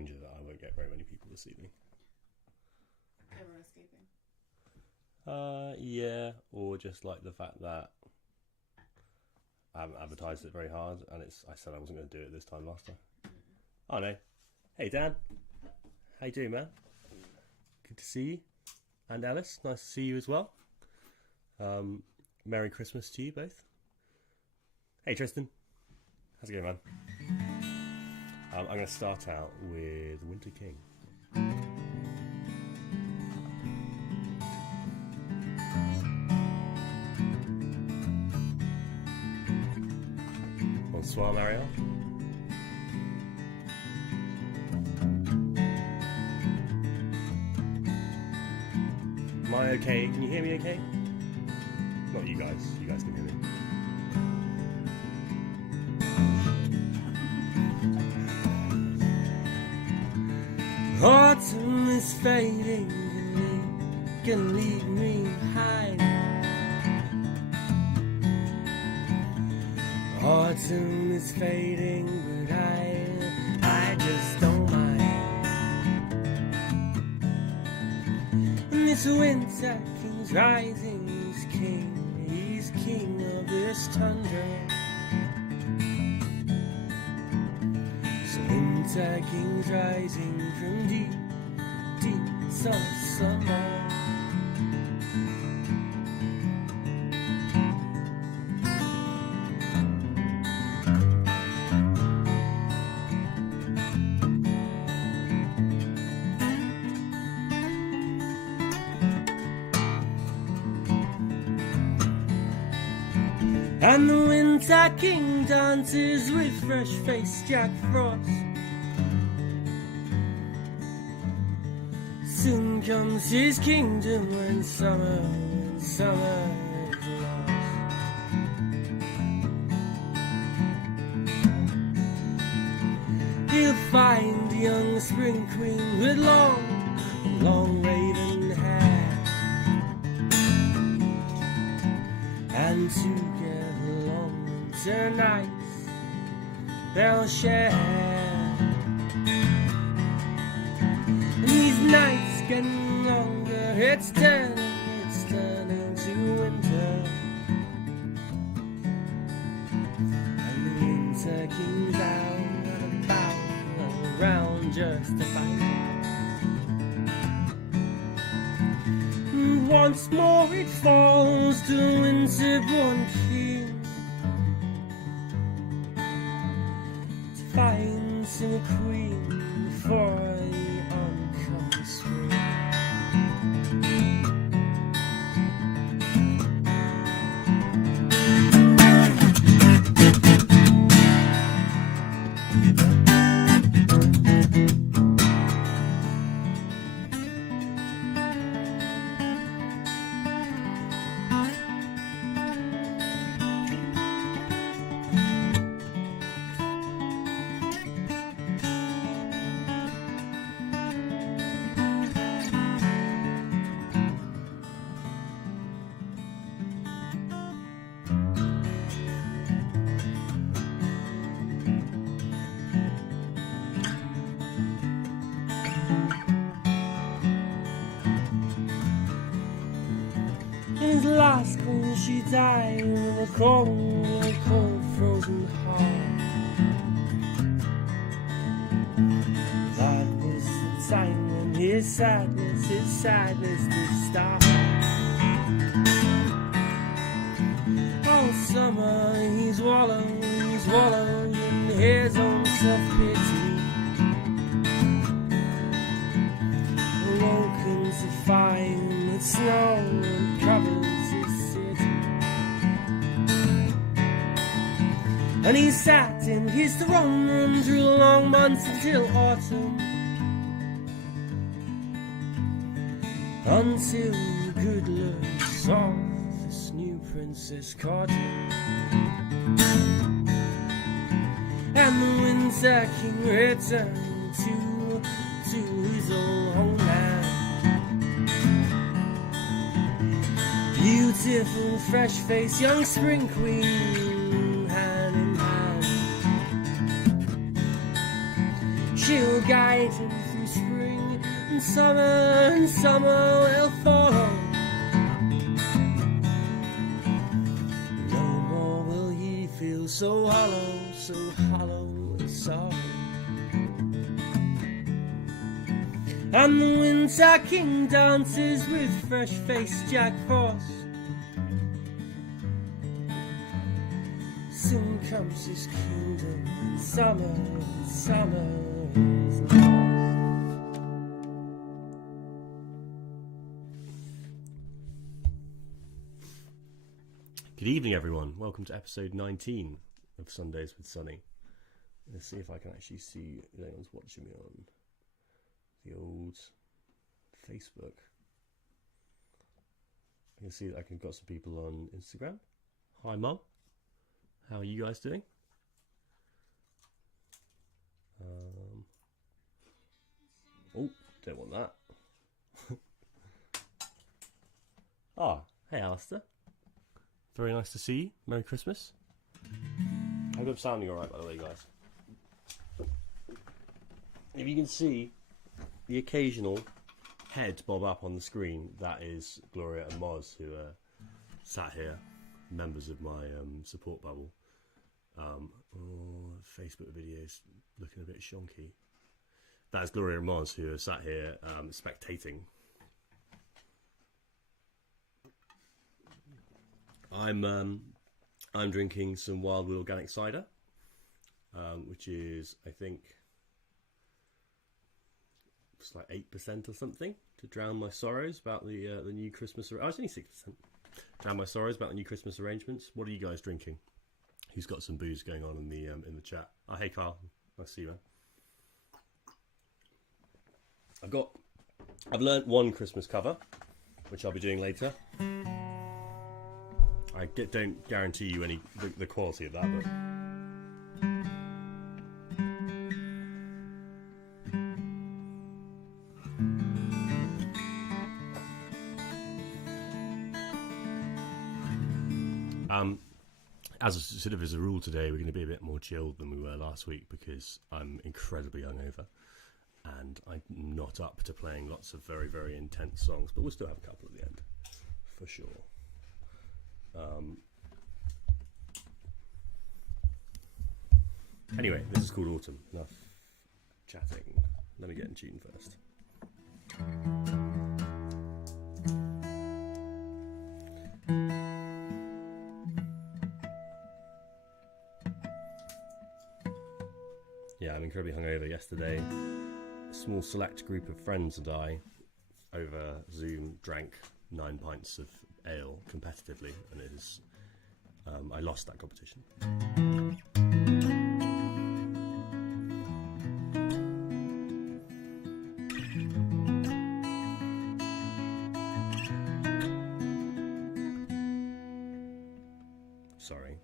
danger that I won't get very many people this evening. Everyone escaping. Yeah, or just like the fact that I haven't advertised it very hard, and I said I wasn't going to do it this time last time. Oh no. Hey Dan, how you doing, man? Good to see you. And Alice, nice to see you as well. Merry Christmas to you both. Hey Tristan, how's it going, man? I'm going to start out with Winter King. Bonsoir, Marielle. Am I okay? Can you hear me okay? Not you guys. You guys can hear me. Autumn is fading, can leave me behind. Autumn is fading, but I just don't mind. And this winter king's rising, he's king of this tundra. So winter king's rising from deep, deep summer. And the winter king dances with fresh-faced Jack Frost. Soon comes his kingdom when summer is lost. He'll find a young spring queen with long raven hair, and together long winter nights they'll share. And these nights getting longer, it's turning to winter. And the winter king's out and about around just to find her. And once more it falls to the winter-born king to find him a queen for the oncoming spring. His last queen, she died in a cold frozen heart. That was the time when his sadness did start. All summer he's wallowed in his own self-pity, awoken to find that snow covers his city. And he sat in his throne room through the long months until autumn, until the good looks of this new princess caught him. And the winter king returned to his old homeland. Beautiful, fresh-faced young spring queen, hand in hand. she'll guide him through spring and summer will follow. No more will he feel so hollow with sorrow. And the Winter King dances with fresh-faced Jack Frost. Soon comes his kingdom, and summer is lost. Good evening, everyone. Welcome to episode 19 of Sundays with Sonny. Let's see if I can actually see if anyone's watching me on the old Facebook. I can see that I've got some people on Instagram. Hi, Mum. How are you guys doing? Oh, don't want that. Hey, Alistair. Very nice to see you. Merry Christmas. I hope I'm sounding alright, by the way, guys. If you can see the occasional head bob up on the screen, that is Gloria and Moz, who are sat here, members of my support bubble. Facebook videos looking a bit shonky. That's Gloria and Moz, who are sat here spectating. I'm drinking some Wildwood organic cider, which is, I think, it's like 8% or something, to drown my sorrows about the new Christmas. It's only 6%. Drown my sorrows about the new Christmas arrangements. What are you guys drinking? Who's got some booze going on in the chat? Oh, hey Carl, nice to see you, man. I've learnt one Christmas cover, which I'll be doing later. I don't guarantee you the quality of that, but as a rule today, we're going to be a bit more chilled than we were last week because I'm incredibly hungover and I'm not up to playing lots of very, very intense songs, but we'll still have a couple at the end, for sure. Anyway, this is called Autumn. Enough chatting. Let me get in tune first. Yeah, I'm incredibly hungover. Yesterday, a small select group of friends and I, over Zoom, drank 9 pints of ale competitively, and it is I lost that competition. Sorry.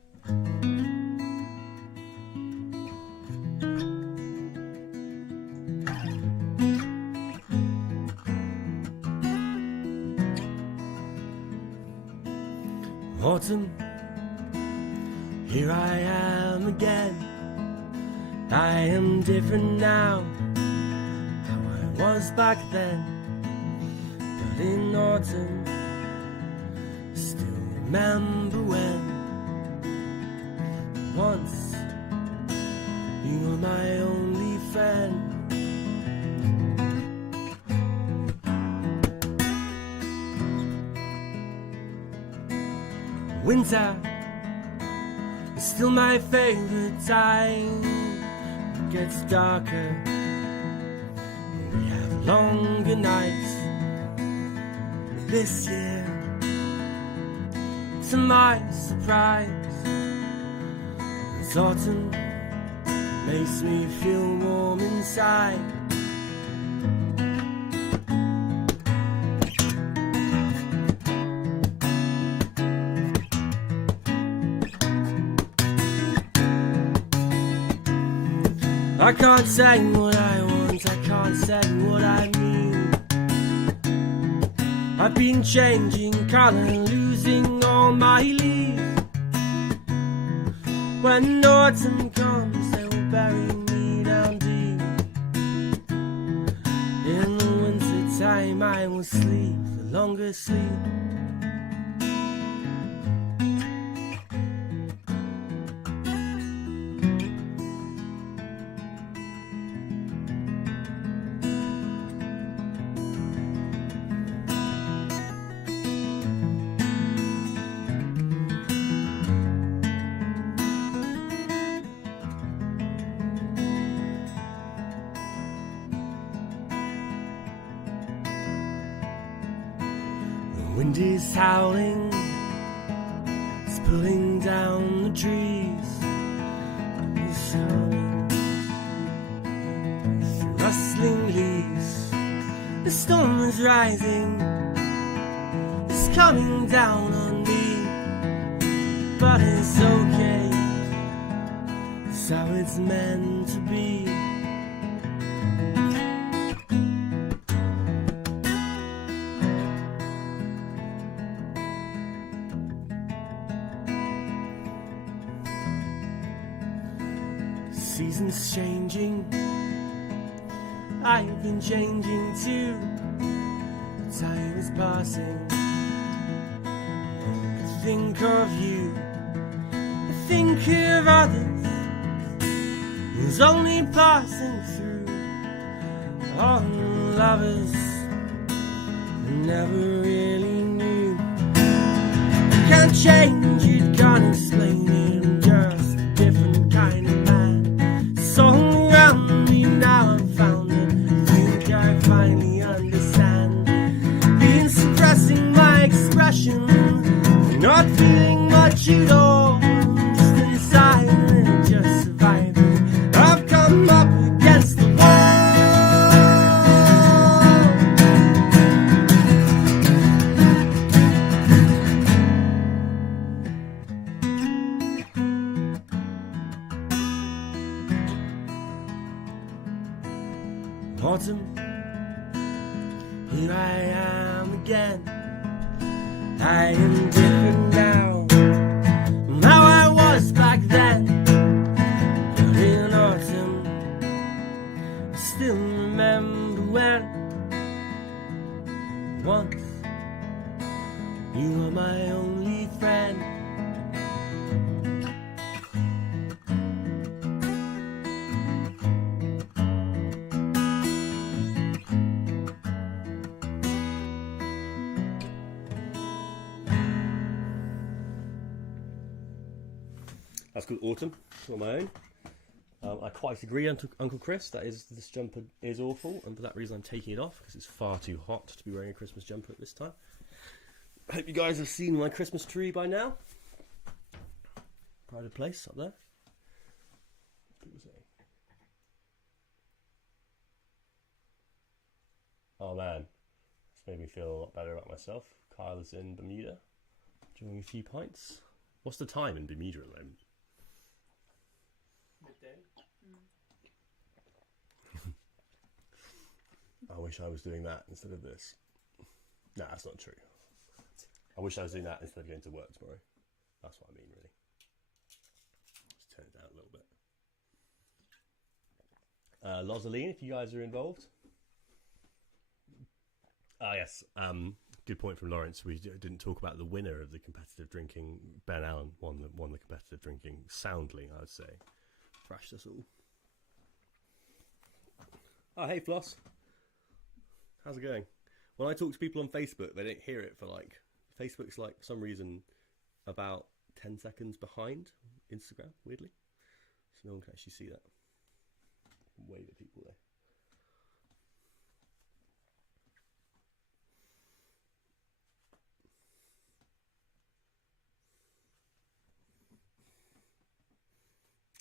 Autumn, here I am again. I am different now, how I was back then. But in autumn, still remember when once you were my only friend. Winter is still my favorite time. It gets darker, we have longer nights. This year, to my surprise, this autumn makes me feel warm inside. I can't say what I want, I can't say what I mean. I've been changing colour, losing all my leaves. When autumn comes, they will bury me down deep. time I will sleep, the longer sleep. The wind is howling, it's pulling down the trees. It's howling through rustling leaves. The storm is rising, it's coming down on me. But it's okay, it's how it's meant to be. Seasons changing, I've been changing too. Time is passing, I think of you, I think of others who's only passing through. All the lovers I never really knew. I can't change it, can't explain it, I'm just a different kind of man. It's all around me now, I've found it, I think I finally understand. Been suppressing my expression, not feeling much at all, just inside and just surviving. I've come up against the wall. Autumn, here I am again. I am different now from how I was back then. But in autumn, I still remember when once you were my only friend. That's called Autumn. It's on my own. I quite agree, Uncle Chris. This jumper is awful, and for that reason, I'm taking it off because it's far too hot to be wearing a Christmas jumper at this time. I hope you guys have seen my Christmas tree by now. Pride of place up there. People say. Oh man, it's made me feel a lot better about myself. Kyle is in Bermuda, enjoying a few pints. What's the time in Bermuda at the moment? I wish I was doing that instead of this. Nah, that's not true. I wish I was doing that instead of going to work tomorrow. That's what I mean, really. Let's turn it down a little bit. Lozaline, if you guys are involved. Ah, yes. Good point from Lawrence. We didn't talk about the winner of the competitive drinking. Ben Allen won the competitive drinking soundly, I would say. Thrashed us all. Oh, hey, Floss. How's it going? When I talk to people on Facebook, they don't hear it for Facebook's for some reason about 10 seconds behind Instagram, weirdly. So no one can actually see that. Wave at people there.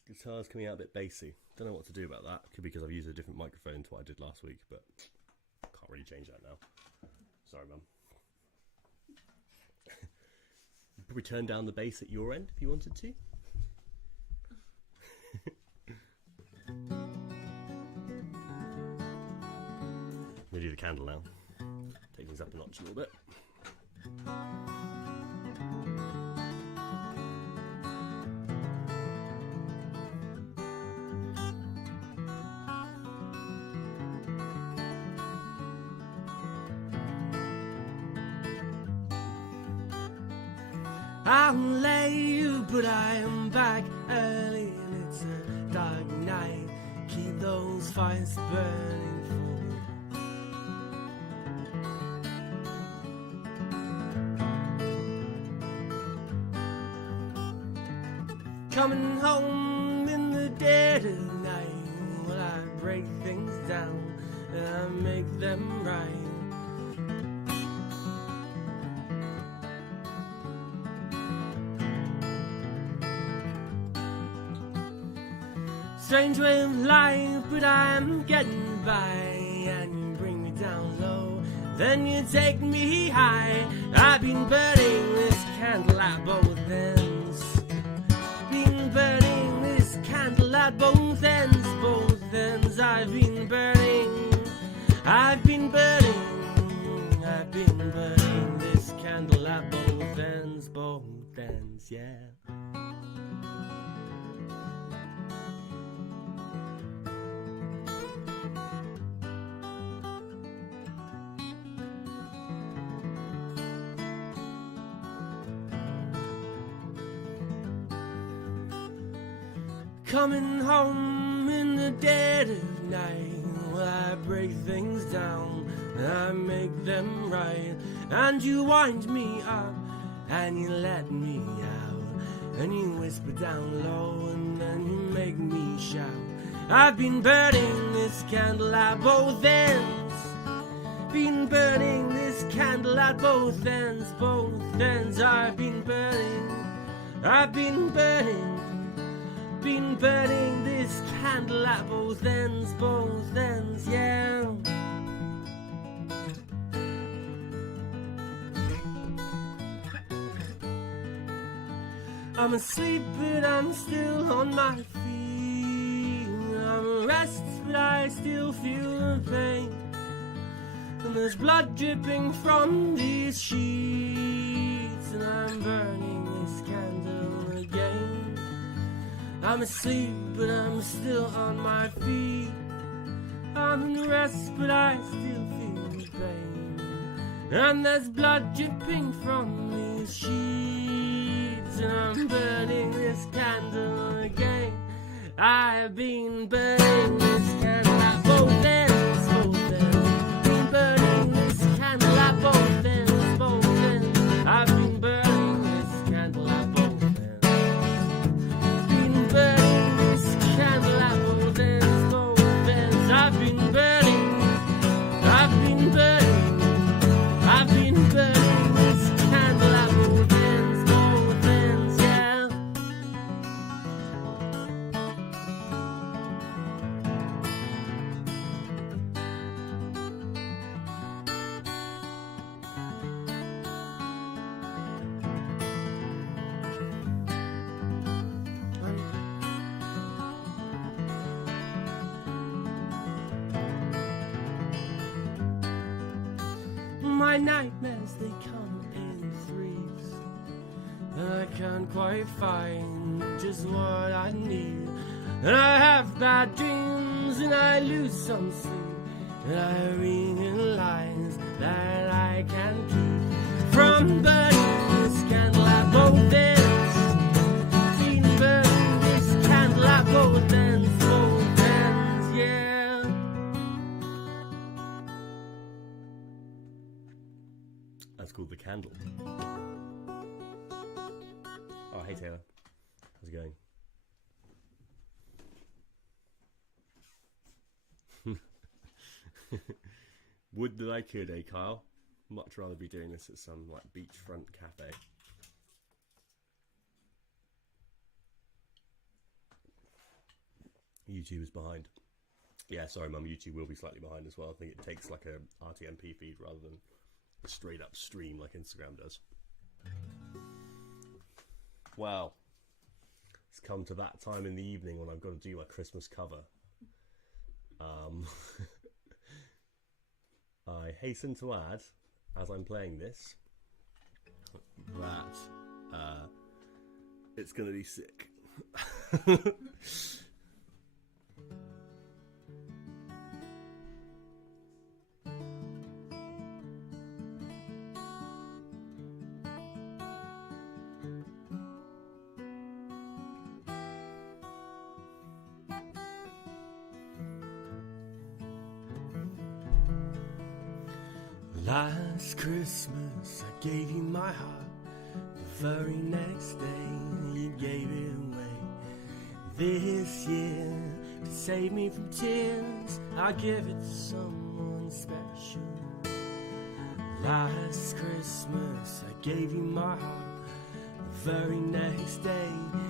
Guitar's coming out a bit bassy. Don't know what to do about that. Could be because I've used a different microphone to what I did last week, but can't really change that now. Sorry, Mum. Probably turn down the bass at your end if you wanted to. I'm gonna do the candle now. Take things up a notch a little bit. I'll lay you, but I am back early and it's a dark night. Keep those fires burning for me. Coming home in the dead of night, well, I break things down and I make them right. Strange way of life, but I'm getting by. And you bring me down low, then you take me high. I've been burning this candle at both ends. Been burning this candle at both ends, both ends. I've been burning, I've been burning, I've been burning this candle at both ends, yeah. Coming home in the dead of night, well, I break things down and I make them right. And you wind me up and you let me out, and you whisper down low and then you make me shout. I've been burning this candle at both ends. Been burning this candle at both ends, both ends. I've been burning, I've been burning. Been burning this candle at both ends, yeah. I'm asleep but I'm still on my feet. I'm restless but I still feel the pain. And there's blood dripping from these sheets, and I'm burning this candle again. I'm asleep, but I'm still on my feet. I'm in rest, but I still feel the pain. And there's blood dripping from these sheets, and I'm burning this candle again. I've been burning this candle at both ends, both ends. Been burning this candle at both ends, both ends. I've been burning this candle at both ends. Burning this candle at both ends, both ends. I've been burning, I've been burning, I've been burning this candle at both ends, yeah. My nightmares, they come in threes, and I can't quite find just what I need. And I have bad dreams, and I lose some sleep, and I read in lines that I can't keep from burning this candle at both ends. Been burning this candle at both ends, yeah. That's called The Candle. Oh, hey Taylor. How's it going? Would that I could, eh, Kyle? Much rather be doing this at some like beachfront cafe. YouTube is behind. Yeah, sorry, Mum. YouTube will be slightly behind as well. I think it takes like a RTMP feed rather than a straight up stream like Instagram does. Well, it's come to that time in the evening when I've got to do my Christmas cover. I hasten to add, as I'm playing this, that it's going to be sick. Last Christmas I gave you my heart. The very next day you gave it away. This year, to save me from tears, I give it to someone special. Last Christmas I gave you my heart. The very next day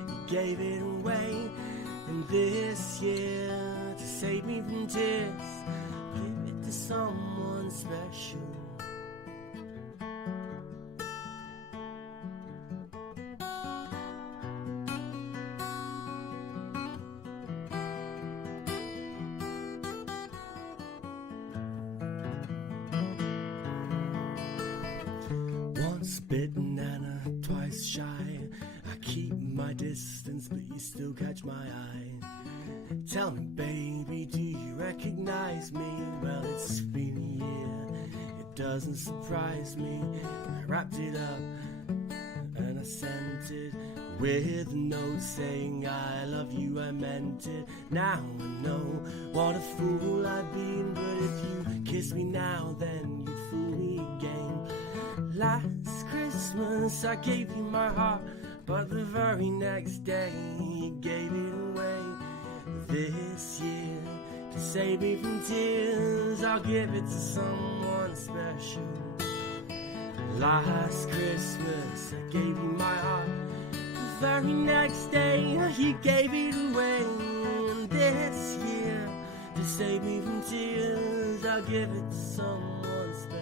you gave it away. And this year, to save me from tears, give it to someone special. Once bitten and twice shy, I keep my distance, but you still catch my eye. Tell me, baby, do you recognize me? Well, it's been a year, it doesn't surprise me. I wrapped it up and I sent it with a note saying I love you, I meant it. Now I know what a fool I've been, but if you kiss me now, then you'd fool me again. Last Christmas I gave you my heart, but the very next day you gave it away. This year, to save me from tears, I'll give it to someone special. Last Christmas I gave you my heart, the very next day you gave it away. And this year, to save me from tears, I'll give it to someone special.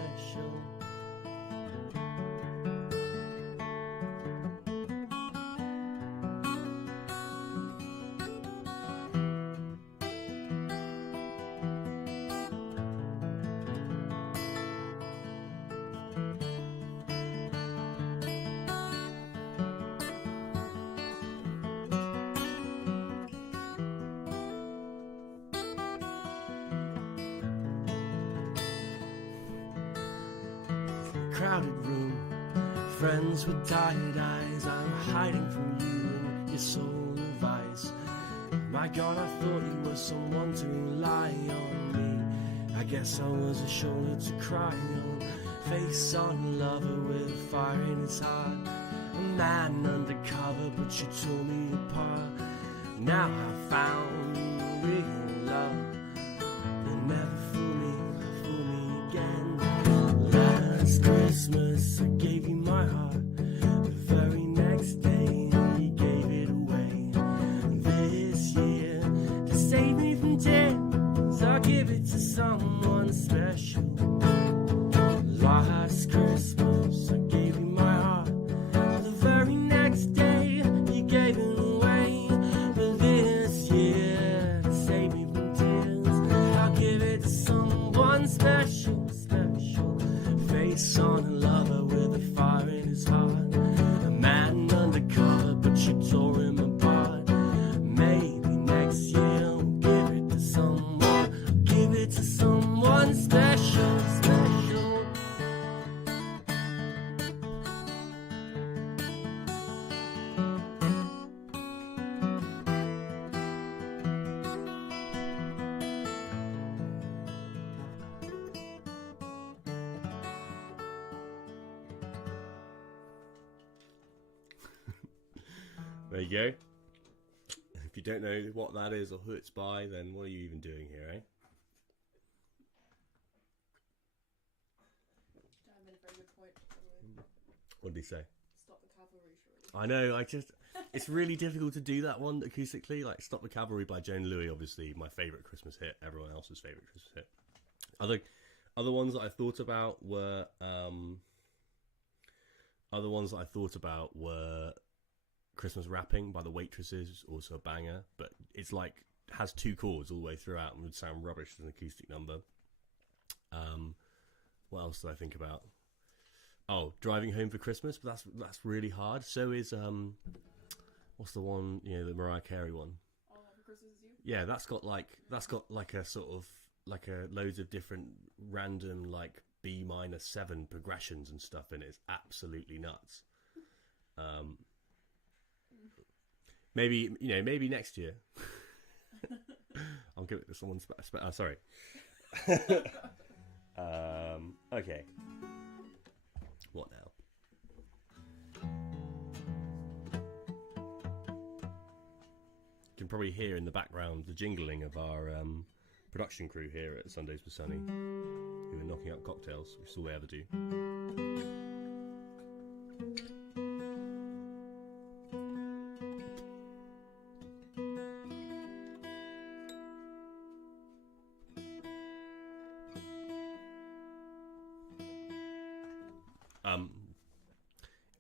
Crowded room, friends with tired eyes. I'm hiding from you and your soul of ice. My God, I thought you were someone to rely on me. I guess I was a shoulder to cry on, face on a lover with a fire in his heart. A man undercover, but you tore me apart. Now I found real love. You'll never fool me again. Last Christmas I gave you my heart. The very next day you gave it away. This year, to save me from tears, I'll give it to someone special. Last Christmas I gave you my heart. The very next day you gave it away. But this year, to save me from tears, I'll give it to someone special. Face on a lover with a fire in his heart. A man undercover, but you tore him apart. Maybe next year I'll give it to someone. Give it to someone special, special. There you go. If you don't know what that is or who it's by, then what are you even doing here, eh? I made a very good point. What did he say? Stop the cavalry, surely. I know, it's really difficult to do that one acoustically. Like Stop the Cavalry by Joan Louis, obviously my favourite Christmas hit, everyone else's favourite Christmas hit. Other ones that I thought about were Christmas Wrapping by the Waitresses, also a banger, but it's like has two chords all the way throughout and would sound rubbish as an acoustic number. What else did I think about? Oh, Driving Home for Christmas, but that's really hard. So is what's the one, the Mariah Carey one? All I Have for Christmas Is You? Yeah, that's got like a sort of like a loads of different random like B minor 7 progressions and stuff in it. It's absolutely nuts. Maybe next year. I'll give it to someone. Sorry. Okay. probably hear in the background the jingling of our production crew here at Sundays with Sonny, who are knocking up cocktails, which is all they ever do.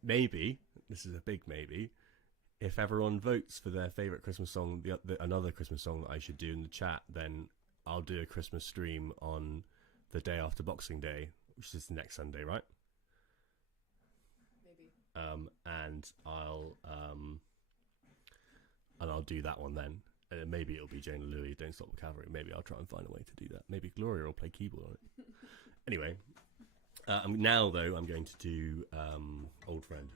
Maybe, this is a big maybe, if everyone votes for their favourite Christmas song, another Christmas song that I should do in the chat, then I'll do a Christmas stream on the day after Boxing Day, which is next Sunday, right? Maybe. And I'll do that one then. Maybe it'll be Jane Louis, Don't Stop the Cavalry. Maybe I'll try and find a way to do that. Maybe Gloria will play keyboard on it. Anyway. Now, though, I'm going to do Old Friend.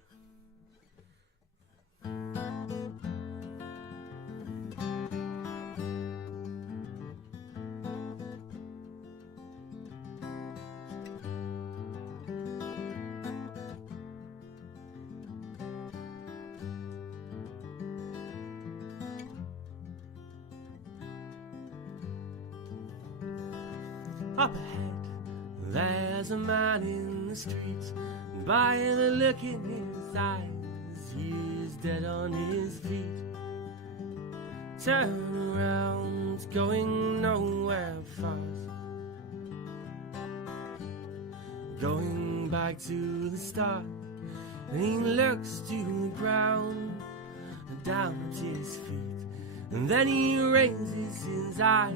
Up ahead, there's a man in the streets, and by the look in his eyes, he is dead on his feet. Turn around, going nowhere fast, going back to the start, and he looks to the ground, and down at his feet, and then he raises his eyes,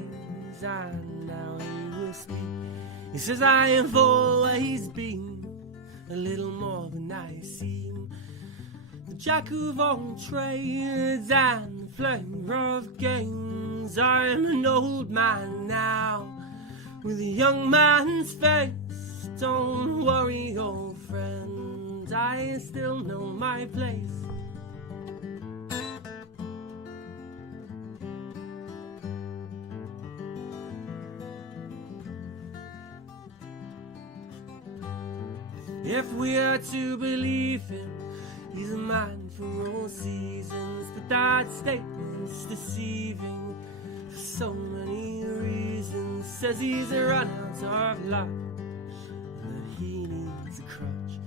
and now he will speak. He says, I have always been a little more than I seem, the jack of all trades and the flavor of games. I'm an old man now with a young man's face. Don't worry, old friend, I still know my place. If we are to believe him, he's a man for all seasons, but that statement's deceiving for so many reasons. Says he's run out of luck, that he needs a crutch,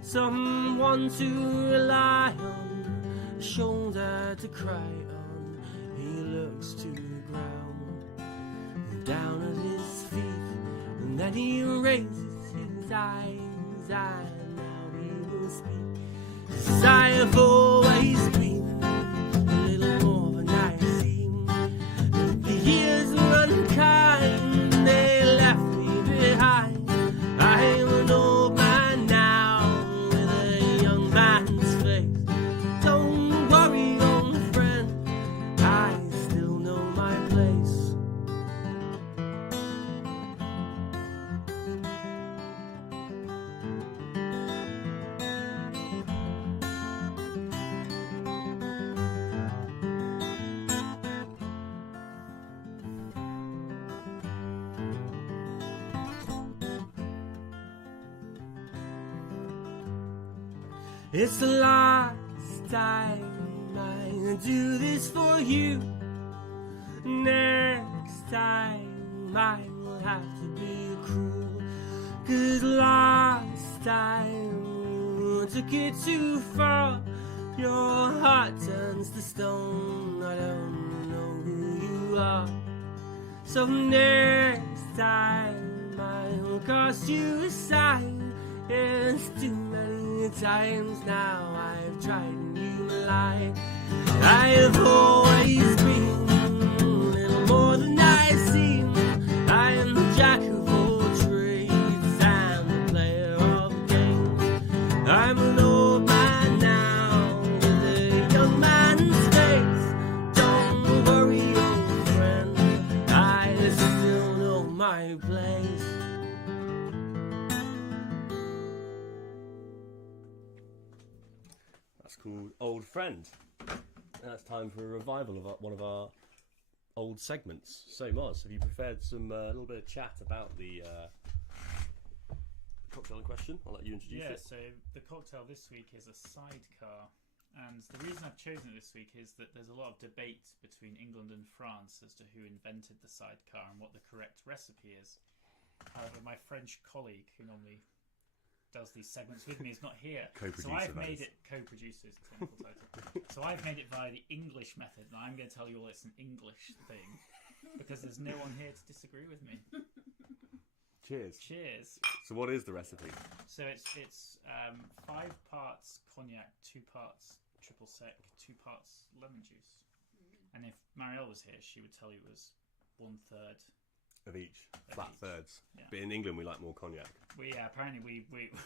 someone to rely on, a shoulder to cry on. He looks to the ground, and down at his feet, and then he raises his eyes. I now he will speak. 'Cause I have always been a little more than I seem. The years were unkind, they left me behind. I'm an old man now with a young man's face. Don't worry, old friend, I still know my place. It's the last time I do this for you. Next time I will have to be cruel, 'cause last time you took it too far. Your heart turns to stone, I don't know who you are. So next time I will cast you aside. It's too many times now I've tried and you lie. I have always been a little more than I seem. I am the jack of all trades and the player of games. I'm an old man now with a young man's face. Don't worry, old friend, I still know my place. Called Old Friend. Now it's time for a revival of one of our old segments. So, Moz, have you prepared some little bit of chat about the cocktail in question? I'll let you introduce it. Yeah, so the cocktail this week is a sidecar. And the reason I've chosen it this week is that there's a lot of debate between England and France as to who invented the sidecar and what the correct recipe is. However, my French colleague, who normally does these segments with me, is not here. Co-producer, so I've made that is. it co-producer is the technical title. So I've made it via the English method, and I'm going to tell you all it's an English thing because there's no one here to disagree with me. Cheers. Cheers. So what is the recipe? So it's 5 parts cognac, 2 parts triple sec, 2 parts lemon juice. And if Marielle was here, she would tell you it was 1/3 Of each. Flat each. thirds. Yeah. But in England we like more cognac. Apparently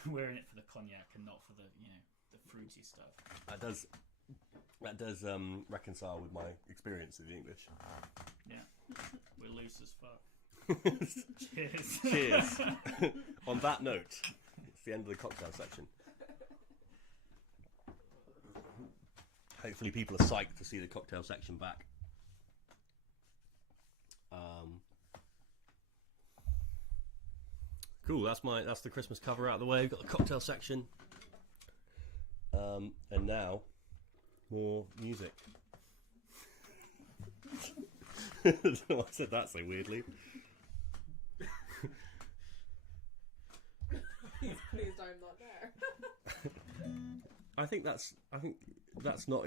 we're in it for the cognac and not for the the fruity stuff. That does reconcile with my experience of the English. Yeah, we're loose as fuck. Cheers. Cheers. On that note, it's the end of the cocktail section. Hopefully people are psyched to see the cocktail section back. Cool, that's the Christmas cover out of the way. We've got the cocktail section. And now, more music. I don't know why I said that so weirdly. Please don't not there. I think that's not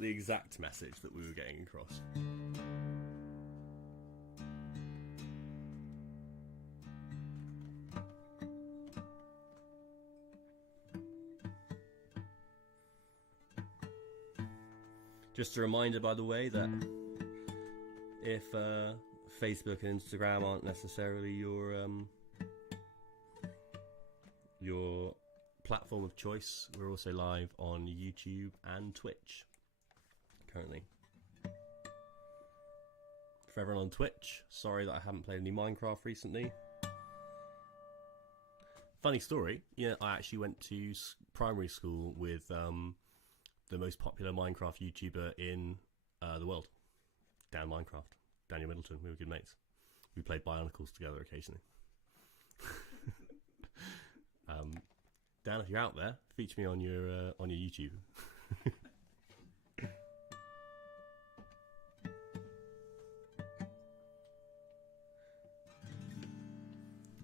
the exact message that we were getting across. Just a reminder, by the way, that if Facebook and Instagram aren't necessarily your platform of choice, we're also live on YouTube and Twitch currently. For everyone on Twitch, sorry that I haven't played any Minecraft recently. Funny story, I actually went to primary school with the most popular Minecraft YouTuber in the world, Daniel Middleton. We were good mates. We played Bionicles together occasionally. Dan, if you're out there, feature me on your YouTube.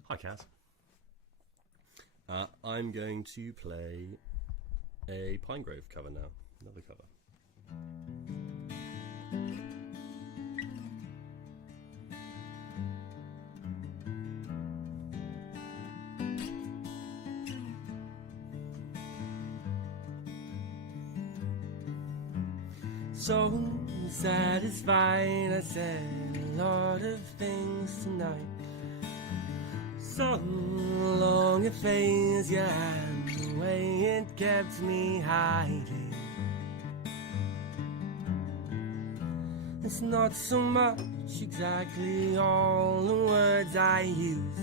Hi, Kaz. I'm going to play a Pinegrove cover now. Another cover. So satisfied, I said a lot of things tonight. So long it fades, yeah, and the way it kept me hiding. It's not so much exactly all the words I use.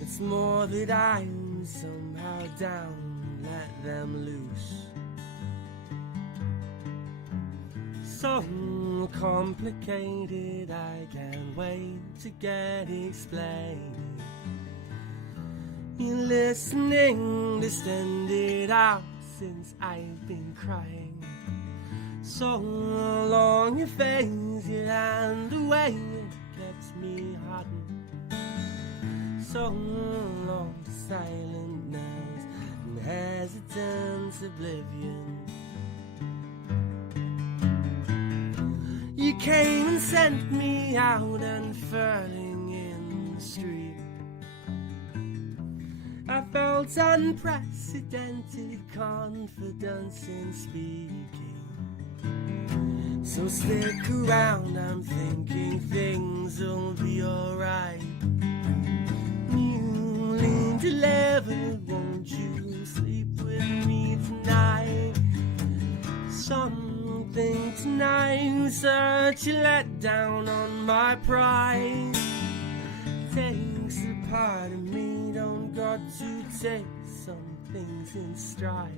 It's more that I'm somehow down, let them loose. So complicated, I can't wait to get explaining. You're listening, distended out since I've been crying. So long it fades, and the way it gets me hardened. So long to silentness and hesitant oblivion. You came and sent me out unfurling in the street. I felt unprecedented confidence in speaking. So stick around, I'm thinking things will be alright. You lean to level, won't you sleep with me tonight? Something tonight, such a letdown on my pride. Takes a part of me, don't got to take some things in stride.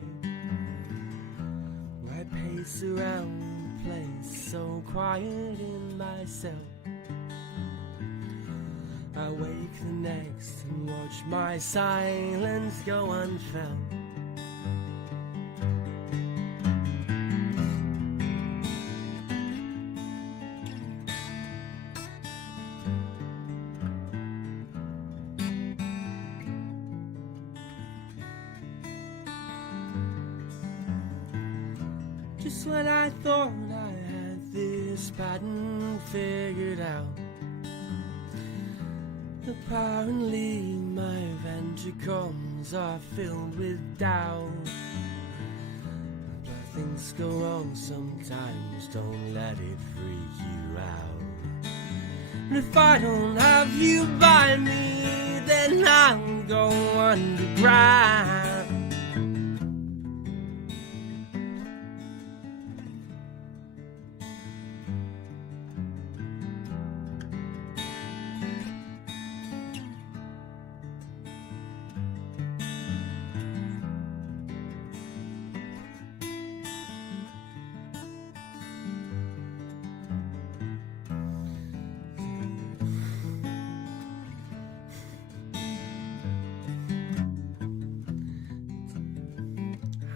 I pace around the place, so quiet in myself. I wake the next and watch my silence go unfelt. Just when I thought I had this pattern figured out, apparently my ventricles are filled with doubt. But things go wrong sometimes, don't let it freak you out. And if I don't have you by me, then I'll go underground.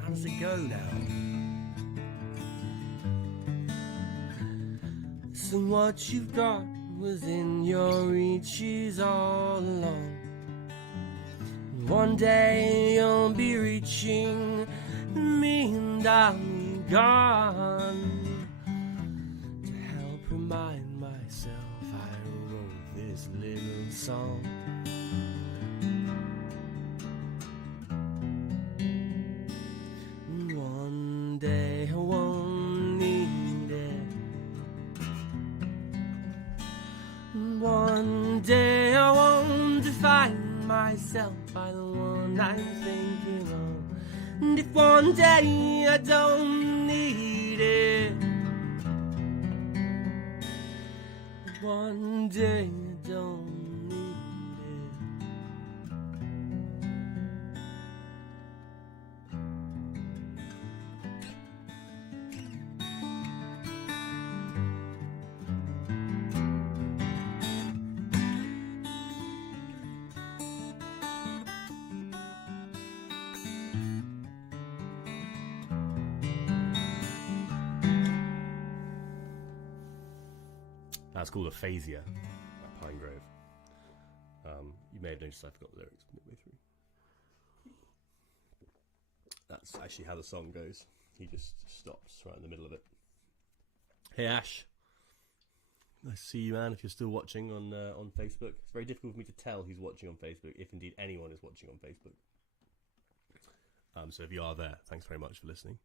How does it go now? So what you've got was in your reaches all along. One day you'll be reaching me and I'll be gone. To help remind myself I wrote this little song. One day I won't need it. One day I won't define myself by the one I'm thinking of. And if one day I don't need it, one day I don't need it. That's called Aphasia at Pine Grove. You may have noticed I forgot the lyrics midway through. That's actually how the song goes. He just stops right in the middle of it. Hey Ash, nice to see you, man. If you're still watching on Facebook, it's very difficult for me to tell who's watching on Facebook, if indeed anyone is watching on Facebook. So if you are there, thanks very much for listening.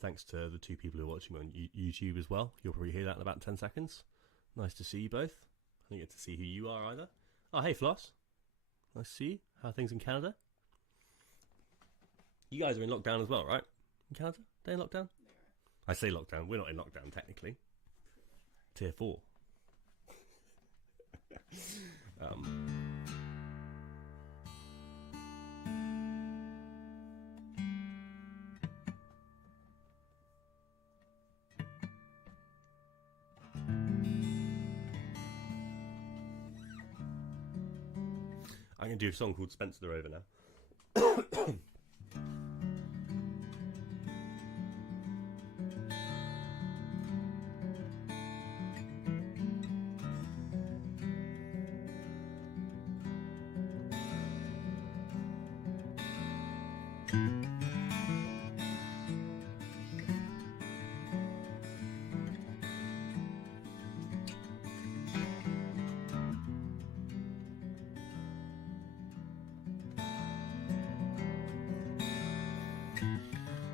Thanks to the two people who are watching on YouTube as well. You'll probably hear that in about 10 seconds. Nice to see you both. I don't get to see who you are either. Oh, hey Floss. Nice to see you. How are things in Canada? You guys are in lockdown as well, right? In Canada? They in lockdown? I say lockdown. We're not in lockdown, technically. Tier 4. I'm going to do a song called Spencer the Rover now.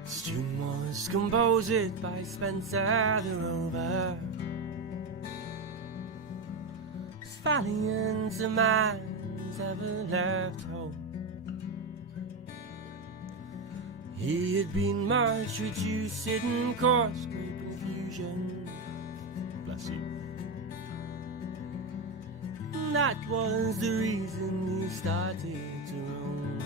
This tune was composed by Spencer the Rover. As valiant a man's ever left hope. He had been much reduced in coarse, great confusion. Bless you. And that was the reason he started to roam.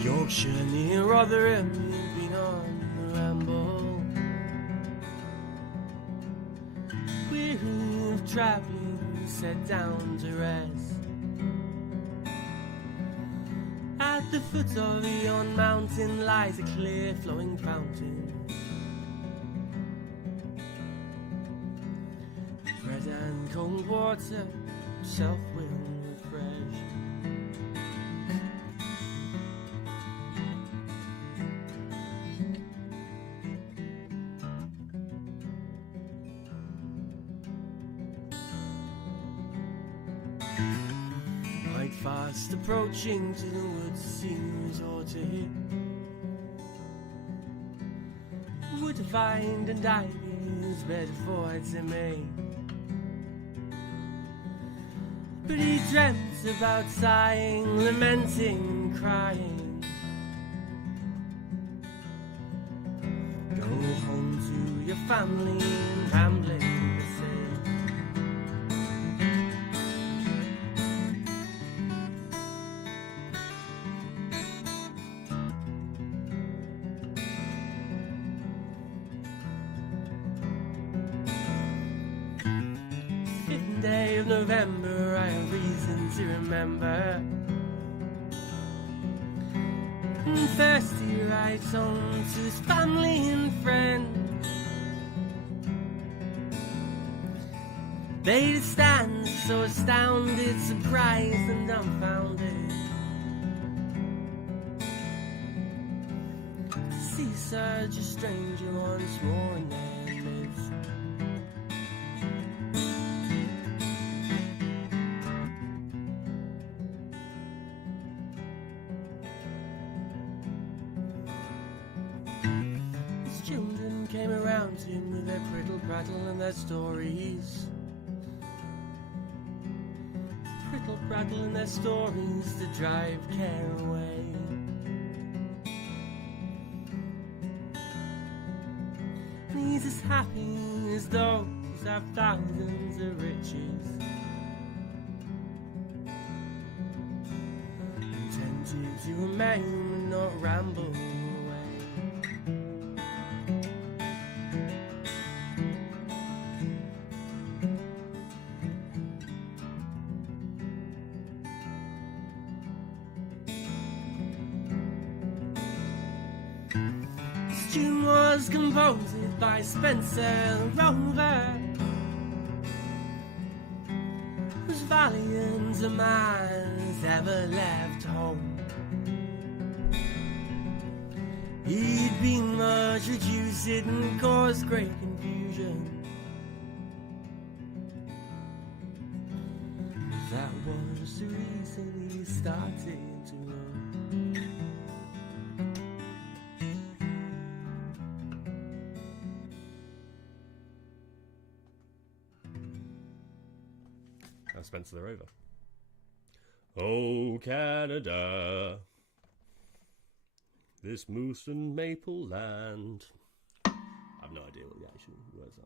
Yorkshire near Rotherham, he'd been on the ramble. Weary of travelling, set down to rest at the foot of yon mountain lies a clear flowing fountain. in cold water, self will refresh. Night fast approaching to the woods, seem resort to hit. Would to find and dive his bed for it's a May. But he dreamt about sighing, lamenting, crying. Go home to your family and rambling the same. 5th day of November, I have reason to remember. And first he writes home to his family and friends. They stand so astounded, surprised and dumbfounded to see such a stranger once more in their midst. His children came around him with their prittle prattle and their stories. Prittle prattle and their stories to drive care away. And he's as happy as those who have thousands of riches, contented to remain and not ramble away. This tune was composed by Spencer Rover, whose valiant a man has ever left home. He'd been much reduced and caused great confusion. That was the reason he started to run. Spencer the Rover. Oh, Canada, this moose and maple land. I have no idea what the actual words are.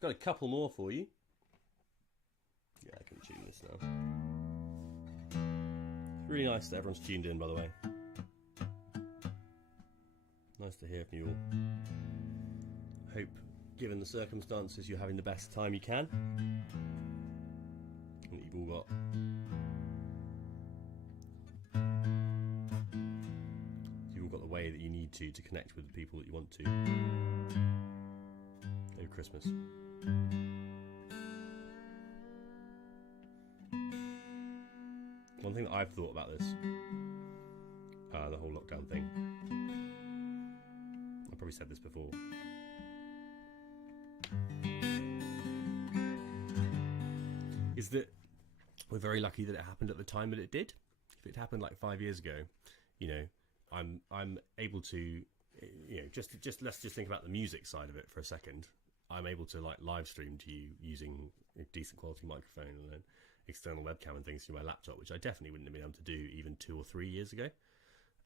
Got a couple more for you. Yeah, I can tune this now. It's really nice that everyone's tuned in, by the way. Nice to hear from you all. Hope, given the circumstances, you're having the best time you can. And that you've all got the way that you need to connect with the people that you want to over Christmas. One thing that I've thought about this, the whole lockdown thing, I've probably said this before, is that we're very lucky that it happened at the time that it did. If it happened like 5 years ago, you know, I'm able to, you know, just let's just think about the music side of it for a second. I'm able to like live stream to you using a decent quality microphone and an external webcam and things through my laptop, which I definitely wouldn't have been able to do even 2 or 3 years ago.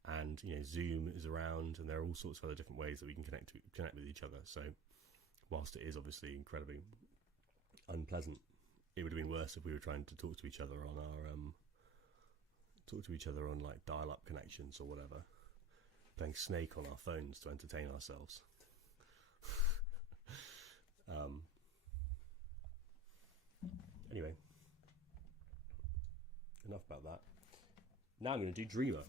And you know, Zoom is around, and there are all sorts of other different ways that we can connect with each other. So, whilst it is obviously incredibly unpleasant, it would have been worse if we were trying to talk to each other on our like dial-up connections or whatever, playing Snake on our phones to entertain ourselves. Anyway, enough about that. Now I'm going to do Dreamer.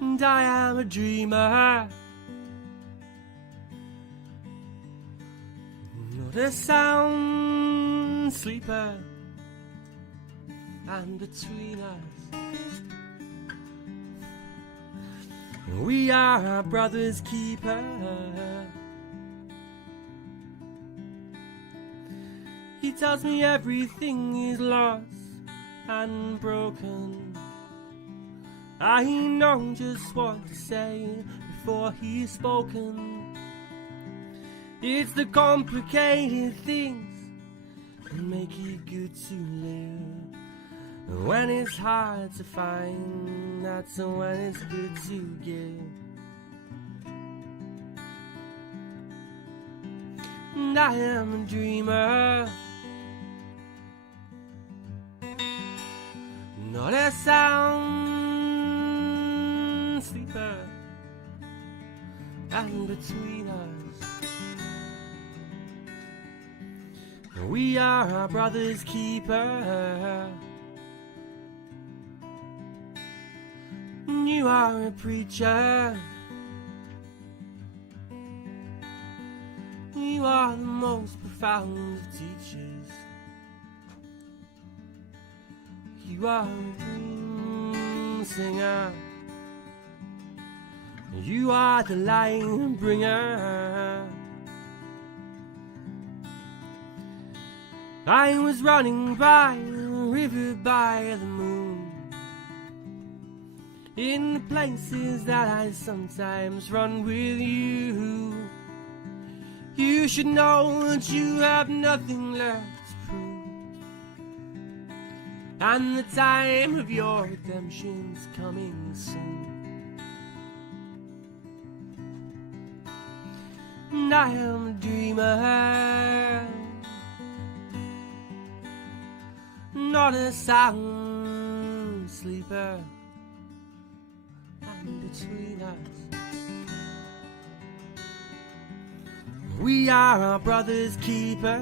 and I am a dreamer, not a sound sleeper. And between us, we are our brother's keeper. He tells me everything is lost and broken. I know just what to say before he's spoken. It's the complicated things that make it good to live. And when it's hard to find, that's when it's good to give. And I am a dreamer, not a sound sleeper. And between us, we are our brother's keeper. You are a preacher, you are the most profound of teachers. You are a dream singer, you are the light bringer. I was running by the river by the moon, in the places that I sometimes run with you. You should know that you have nothing left to prove, and the time of your redemption's coming soon. And I am a dreamer, not a sound sleeper. And between us, we are our brother's keeper.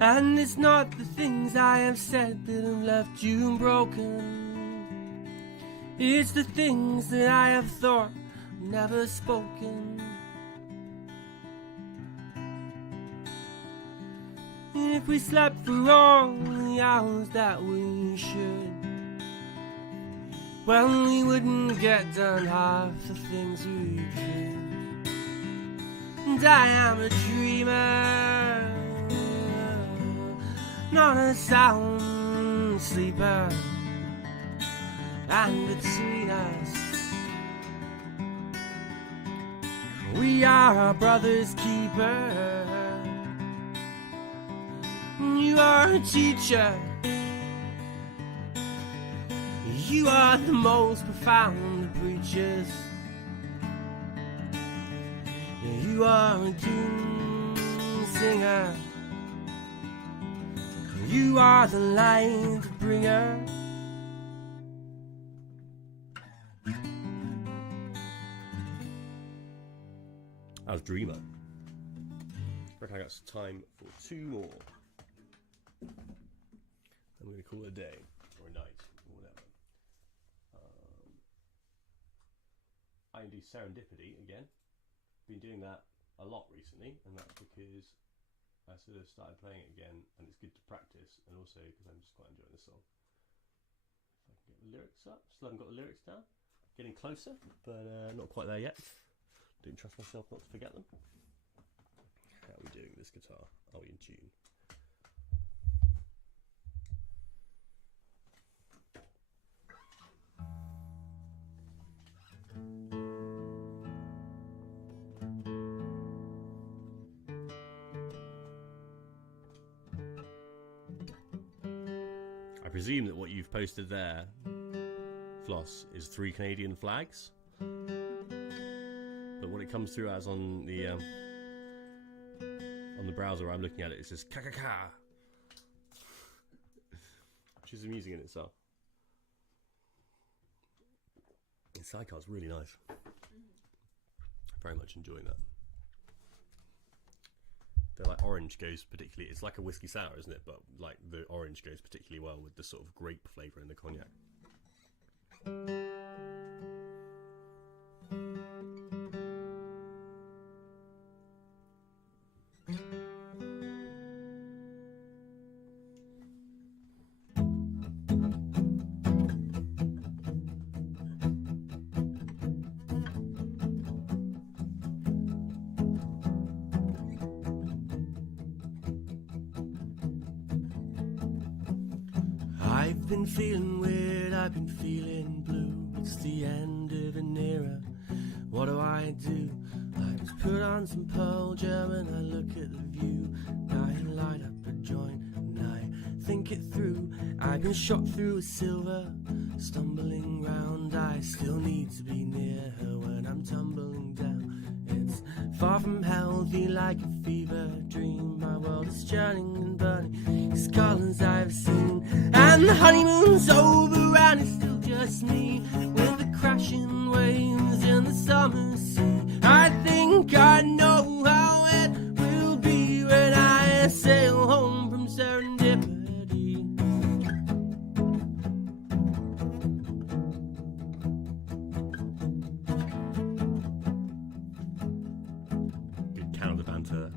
And it's not the things I have said that have left you broken. It's the things that I have thought, never spoken. If we slept for all the hours that we should, well, we wouldn't get done half the things we could. And I am a dreamer, not a sound sleeper. And between us, we are our brother's keeper. You are a teacher, you are the most profound of preachers. You are a doom singer, you are the light bringer. That was Dreamer. I reckon I got some time for two more. I'm going to call it a day or a night or whatever. I can do Serendipity again. Been doing that a lot recently, and that's because I sort of started playing it again, and it's good to practice, and also because I'm just quite enjoying the song. If I can get the lyrics up, still haven't got the lyrics down. Getting closer, but not quite there yet. Don't trust myself not to forget them. How are we doing this guitar? Are we in tune? I presume that what you've posted there, Floss, is 3 Canadian flags. But what it comes through as on the browser I'm looking at it says ka-ka-ka. which is amusing in itself. The sidecar's really nice. Very much enjoying that. The like orange goes particularly. It's like a whiskey sour, isn't it? But like the orange goes particularly well with the sort of grape flavour in the cognac. I've been feeling weird, I've been feeling blue. It's the end of an era. What do? I just put on some Pearl Jam and I look at the view. I light up a joint and I think it through. I've been shot through with silver, stumbling round. I still need to be near her when I'm tumbling down. It's far from healthy, like a fever dream. My world is churning and burning, it's colours I've seen. And the honeymoon's over and it's still just me, with the crashing waves in the summer sea. I think I know how it will be when I sail home from serendipity. Good counter banter.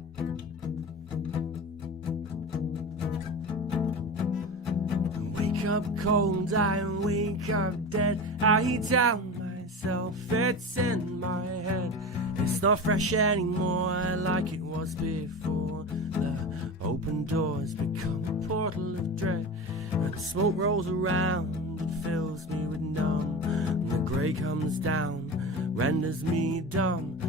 Wake up cold, I wake up dead. I tell myself it's in my head. It's not fresh anymore like it was before. The open doors become a portal of dread. And the smoke rolls around, it fills me with numb. And the grey comes down, renders me dumb.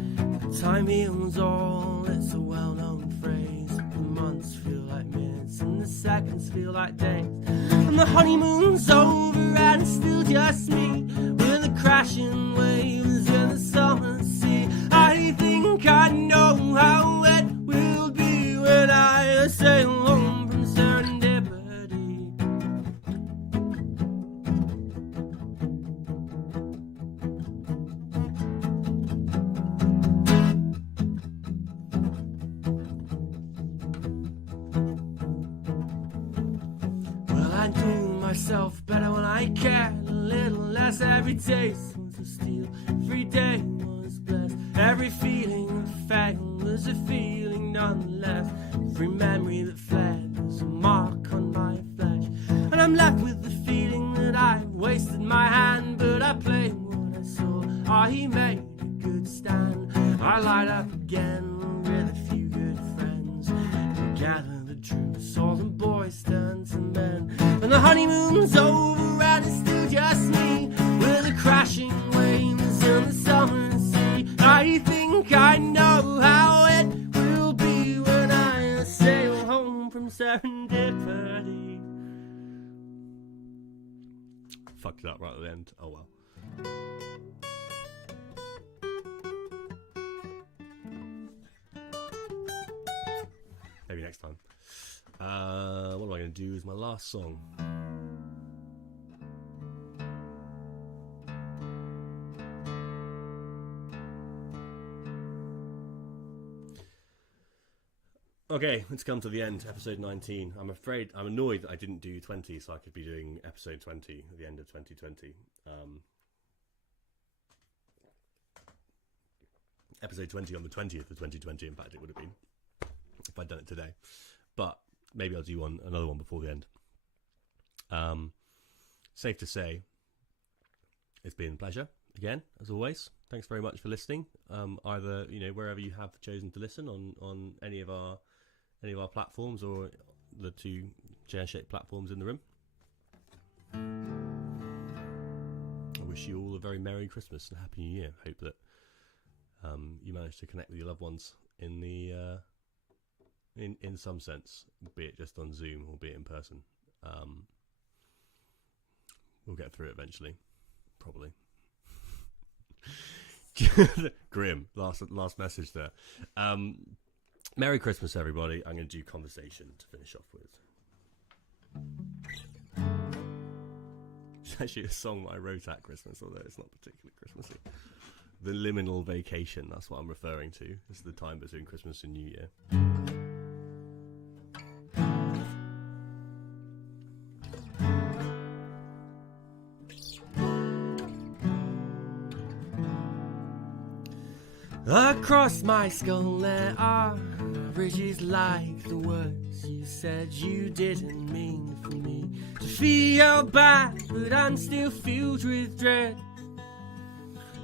Time heals all, it's a well-known phrase. The months feel like minutes and the seconds feel like days. And the honeymoon's over and it's still just me, with the crashing waves in the summer sea. I think I know how it will be when I sail home from serendipity. Well, I do myself better when I care a little less. Every taste was a steal, every day was blessed. Every feeling that failed was a feeling nonetheless. Every memory that fled was a mark on my flesh. And I'm left with the feeling that I wasted my hand, but I played what I saw. I made a good stand. I light up again with a few good friends. We gather the troops, all the boys turn to men. And the honeymoon's over and it's still just me, with the crashing waves in the summer sea. I think I know how it will be when I sail home from serendipity. Fucked it up right at the end. Oh well. Maybe next time. What am I going to do as my last song? Okay, let's come to the end. Episode 19. I'm annoyed that I didn't do 20, so I could be doing episode 20 at the end of 2020. Episode 20 on the 20th of 2020, in fact, it would have been, if I'd done it today. But maybe I'll do another one before the end. Safe to say, it's been a pleasure again, as always. Thanks very much for listening. Either wherever you have chosen to listen on any of our platforms or the two chair-shaped platforms in the room. I wish you all a very Merry Christmas and Happy New Year. Hope that you managed to connect with your loved ones in the in some sense, be it just on Zoom or be it in person. We'll get through it eventually, probably. Grim. Last message there. Merry Christmas, everybody. I'm going to do Conversation to finish off with. actually a song I wrote at Christmas, although it's not particularly Christmassy. The liminal vacation, that's what I'm referring to. It's the time between Christmas and New Year. Across my skull there are ridges like the words you said you didn't mean for me to feel bad, but I'm still filled with dread.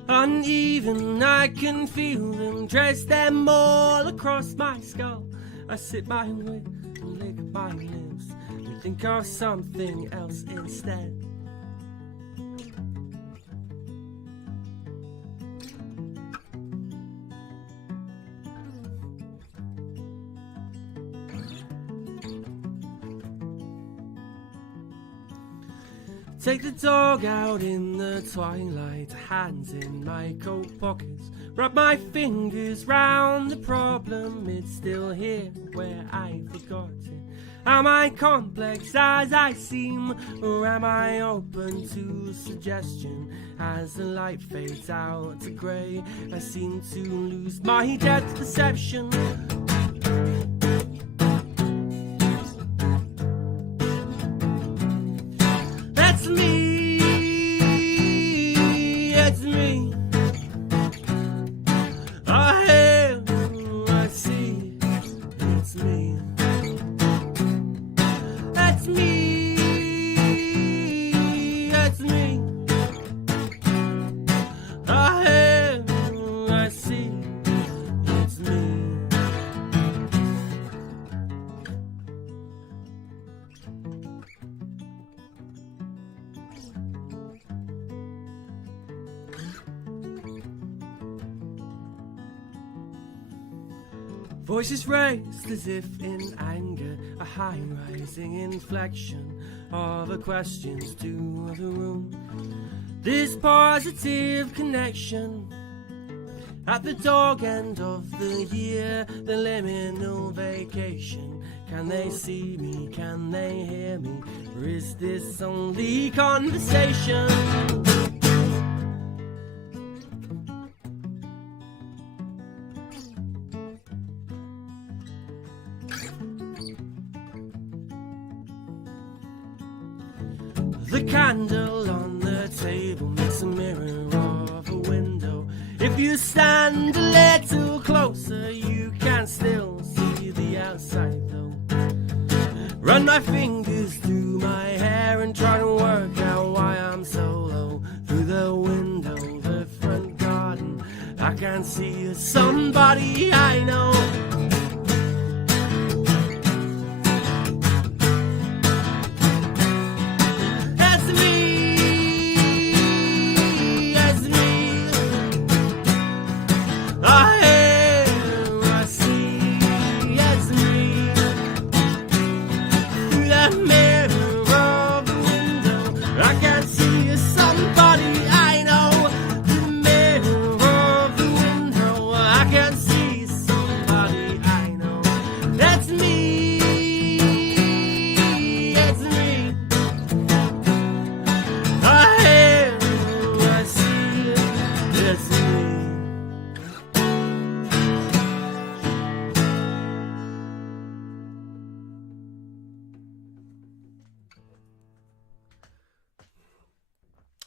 Uneven, I can feel them, dress them all across my skull. I sit my wit and lick my lips and think of something else instead. Take the dog out in the twilight, hands in my coat pockets. Rub my fingers round the problem, it's still here where I forgot it. Am I complex as I seem, or am I open to suggestion? As the light fades out to grey, I seem to lose my depth perception. It's me, it's me. I hear, I see, it's me. It's me, it's me. I hear, I see, it's me. Voices raised as if in anger, a high rising inflection of the questions to the room. This positive connection at the dog end of the year, the liminal vacation. Can they see me? Can they hear me? Or is this only conversation? The candle on the table makes a mirror of a window. If you stand a little closer, you can still see the outside though. Run my fingers through my hair and try to work out why I'm so low. Through the window, the front garden, I can see somebody I know.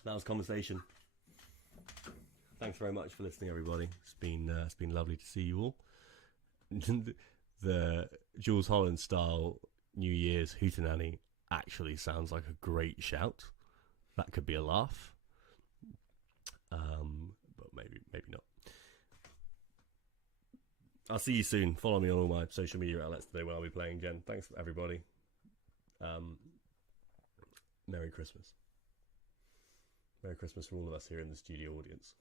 That was Conversation. Thanks very much for listening, everybody. It's been lovely to see you all. The Jules Holland style New Year's hootenanny actually sounds like a great shout. That could be a laugh, but maybe not. I'll see you soon. Follow me on all my social media outlets today when I'll be playing Jen. Thanks, everybody. Merry Christmas. Merry Christmas from all of us here in the studio audience.